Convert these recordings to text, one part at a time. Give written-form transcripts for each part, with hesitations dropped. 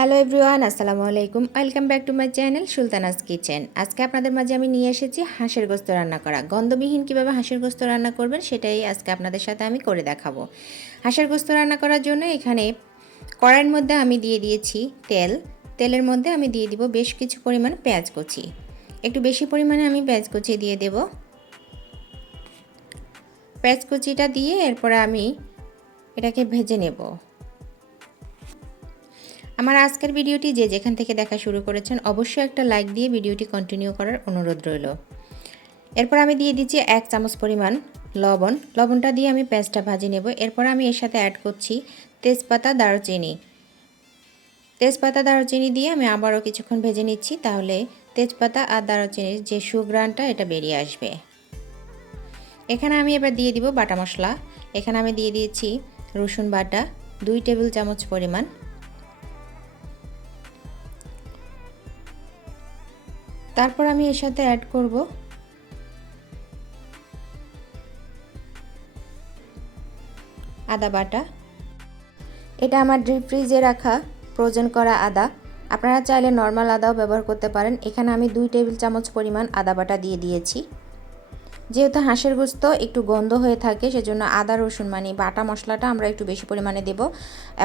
Hello everyone, আসসালামু আলাইকুম। Welcome back to my channel Sultana's kitchen. আজকে আপনাদের মাঝে আমি নিয়ে এসেছি হাঁসের গোস্ত রান্না করা। গন্ধবিহীন কীভাবে হাঁসের গোস্ত রান্না করবেন সেটাই আজকে আপনাদের সাথে আমি করে দেখাবো। হাঁসের গোস্ত রান্না করার জন্য এখানে কড়াইয়ের মধ্যে আমি দিয়ে দিয়েছি তেলের মধ্যে আমি দিয়ে দিব বেশ কিছু পরিমাণ পেঁয়াজ কুচি। একটু বেশি পরিমাণে আমি পেঁয়াজ কুচি দিয়ে দেব। পেঁয়াজ কুচিটা দিয়ে এরপরে আমি এটাকে ভেজে নেব। আমার আজকের ভিডিওটি যে যেখান থেকে দেখা শুরু করেছেন অবশ্যই একটা লাইক দিয়ে ভিডিওটি কন্টিনিউ করার অনুরোধ রইল। এরপর আমি দিয়ে দিচ্ছি 1 চামচ পরিমাণ লবণটা দিয়ে আমি পেঁয়াজটা ভাজি নেব। এরপর আমি এর সাথে অ্যাড করছি তেজপাতা দারুচিনি দিয়ে আমি আবারও কিছুক্ষণ ভেজে নিচ্ছি, তাহলে তেজপাতা আর দারুচিনির যে সুঘ্রাণটা এটা বেরিয়ে আসবে। এখানে আমি এবার দিয়ে দিব বাটা মশলা। এখানে আমি দিয়ে দিয়েছি রসুন বাটা 2 টেবিল চামচ পরিমাণ। তারপর আমি এর সাথে অ্যাড করব আদা বাটা। এটা আমার ডিপ ফ্রিজে রাখা ফ্রোজেন করা আদা। আপনারা চাইলে নর্মাল আদাও ব্যবহার করতে পারেন। এখানে আমি 2 টেবিল চামচ পরিমাণ আদা বাটা দিয়ে দিয়েছি। যেহেতু হাঁসের গোস্ত একটু গন্ধ হয়ে থাকে সেজন্য আদা রসুন বাটা মশলাটা আমরা একটু বেশি পরিমাণে দেব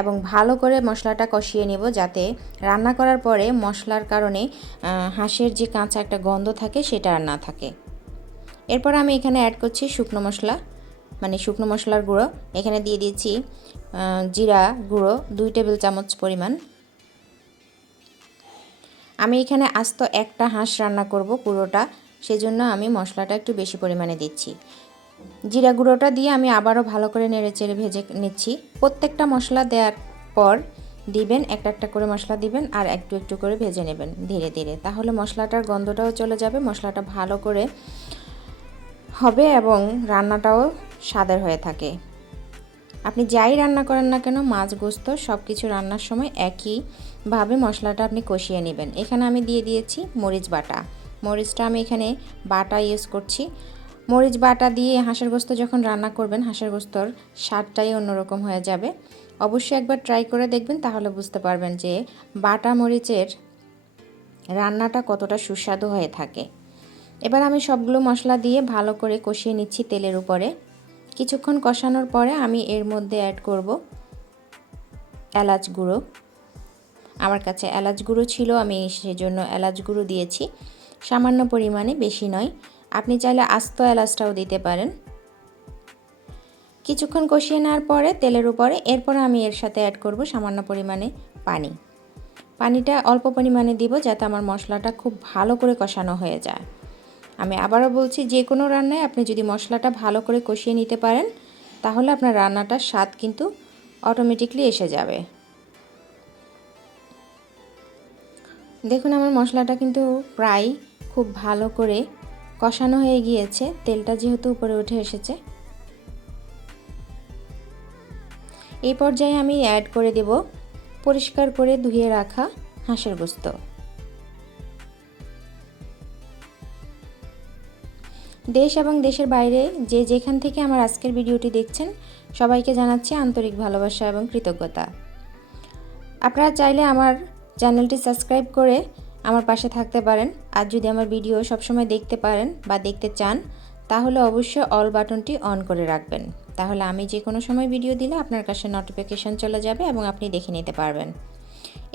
এবং ভালো করে মশলাটা কষিয়ে নেব, যাতে রান্না করার পরে মশলার কারণে হাঁসের যে কাঁচা একটা গন্ধ থাকে সেটা আর না থাকে। এরপর আমি এখানে অ্যাড করছি শুকনো মশলার গুঁড়ো। এখানে দিয়ে দিয়েছি জিরা গুঁড়ো 2 টেবিল চামচ পরিমাণ। আমি এখানে আস্ত একটা হাঁস রান্না করব পুরোটা, সেজন্য আমি মশলাটা একটু বেশি পরিমাণে দিচ্ছি। জিরা গুঁড়োটা দিয়ে আমি আবারও ভালো করে নেড়েচেড়ে ভেজে নিচ্ছি। প্রত্যেকটা মশলা দেওয়ার পর দিবেন, একটা একটা করে মশলা দিবেন আর একটু একটু করে ভেজে নেবেন ধীরে ধীরে, তাহলে মশলাটার গন্ধটাও চলে যাবে, মশলাটা ভালো করে হবে এবং রান্নাটাও স্বাদের হয়ে থাকে। আপনি যাই রান্না করেন না কেন, মাছ গোস্ত সব কিছু রান্নার সময় একইভাবে মশলাটা আপনি কষিয়ে নেবেন। এখানে আমি দিয়ে দিয়েছি মরিচ বাটা। মরিচটা আমি এখানে বাটা ইউজ করছি। মরিচ বাটা দিয়ে হাঁসের গোস্ত যখন রান্না করবেন, হাঁসের গোস্তর স্বাদটাই অন্যরকম হয়ে যাবে। অবশ্যই একবার ট্রাই করে দেখবেন, তাহলে বুঝতে পারবেন যে বাটা মরিচের রান্নাটা কতটা সুস্বাদু হয়ে থাকে। এবার আমি সবগুলো মশলা দিয়ে ভালো করে কষিয়ে নিচ্ছি তেলের উপরে। কিছুক্ষণ কষানোর পরে আমি এর মধ্যে অ্যাড করব এলাচ গুঁড়ো। আমার কাছে এলাচ গুঁড়ো ছিল, আমি সেজন্য এলাচ গুঁড়ো দিয়েছি সামান্য পরিমাণে, বেশি নয়। আপনি চাইলে আস্ত এলাচটাও দিতে পারেন। কিছুক্ষণ কষিয়ে নেওয়ার পরে তেলের উপরে এরপর আমি এর সাথে অ্যাড করব সামান্য পরিমাণে পানিটা অল্প পরিমাণে দিব, যাতে আমার মশলাটা খুব ভালো করে কষানো হয়ে যায়। আমি আবারও বলছি, যে কোনো রান্নায় আপনি যদি মশলাটা ভালো করে কষিয়ে নিতে পারেন, তাহলে আপনার রান্নাটার স্বাদ কিন্তু অটোমেটিকলি এসে যাবে। দেখুন আমার মশলাটা কিন্তু প্রায় খুব ভালো করে কষানো হয়ে গিয়েছে, তেলটা যেহেতু উপরে উঠে এসেছে। এই পর্যায়ে আমি অ্যাড করে দেব পরিষ্কার করে ধুয়ে রাখা হাঁসের গোস্ত। দেশ এবং দেশের বাইরে যে যেখান থেকে আমার আজকের ভিডিওটি দেখছেন সবাইকে জানাচ্ছি আন্তরিক ভালোবাসা এবং কৃতজ্ঞতা। আপনারা চাইলে আমার চ্যানেলটি সাবস্ক্রাইব করে আমার পাশে থাকতে পারেন। আর যদি আমার ভিডিও সবসময় দেখতে পারেন বা দেখতে চান, তাহলে অবশ্যই অল বাটনটি অন করে রাখবেন, তাহলে আমি যে কোনো সময় ভিডিও দিলে আপনার কাছে নোটিফিকেশন চলে যাবে এবং আপনি দেখে নিতে পারবেন।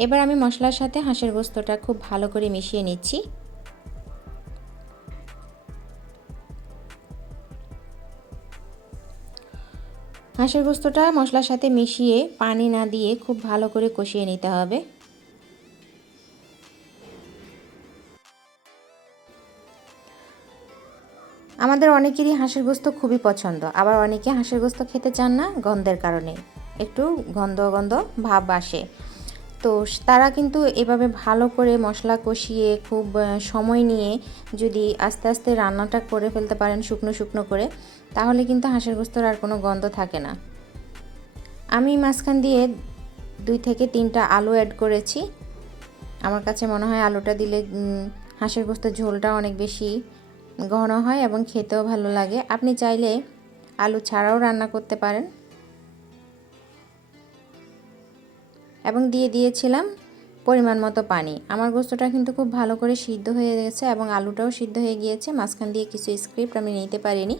এবার আমি মশলার সাথে হাঁসের গোস্তটা খুব ভালো করে মিশিয়ে নিচ্ছি। হাঁসের গোস্তটা মশলার সাথে মিশিয়ে পানি না দিয়ে খুব ভালো করে কষিয়ে নিতে হবে। আমাদের অনেকেরই হাঁসের গোস্ত খুবই পছন্দ, আবার অনেকে হাঁসের গোস্ত খেতে চান না গন্ধের কারণে, একটু গন্ধ গন্ধ ভাব আসে। তো তারা কিন্তু এভাবে ভালো করে মশলা কষিয়ে খুব সময় নিয়ে যদি আস্তে আস্তে রান্নাটা করে ফেলতে পারেন শুকনো শুকনো করে, তাহলে কিন্তু হাঁসের গোস্তর আর কোনো গন্ধ থাকে না। আমি মাঝখান দিয়ে 2 থেকে 3টা আলু অ্যাড করেছি। আমার কাছে মনে হয় আলুটা দিলে হাঁসের গোস্তের ঝোলটা অনেক বেশি ঘন হয় এবং খেতেও ভালো লাগে। আপনি চাইলে আলু ছাড়াও রান্না করতে পারেন। এবং দিয়ে দিয়েছিলাম পরিমাণ মতো পানি। আমার গোস্তটা কিন্তু খুব ভালো করে সিদ্ধ হয়ে গেছে এবং আলুটাও সিদ্ধ হয়ে গিয়েছে। মাঝখান দিয়ে কিছু স্ক্রিপ্ট আমি নিতে পারিনি।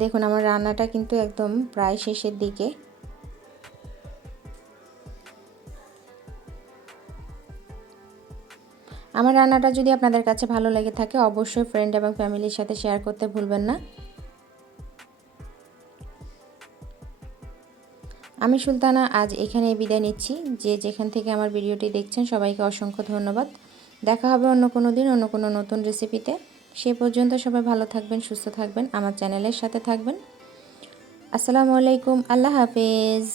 দেখুন আমার রান্নাটা কিন্তু একদম প্রায় শেষের দিকে। আমার রান্নাটা যদি আপনাদের কাছে ভালো লেগে থাকে অবশ্যই ফ্রেন্ড এবং ফ্যামিলির সাথে শেয়ার করতে ভুলবেন না। আমি সুলতানা আজ এখানে বিদায় নিচ্ছি। যে যেখান থেকে আমার ভিডিওটি দেখছেন সবাইকে অসংখ্য ধন্যবাদ। দেখা হবে অন্য কোনো দিন অন্য কোনো নতুন রেসিপিতে। সে পর্যন্ত সবাই ভালো থাকবেন, সুস্থ থাকবেন, আমার চ্যানেলের সাথে থাকবেন। আসসালামু আলাইকুম, আল্লাহ হাফেজ।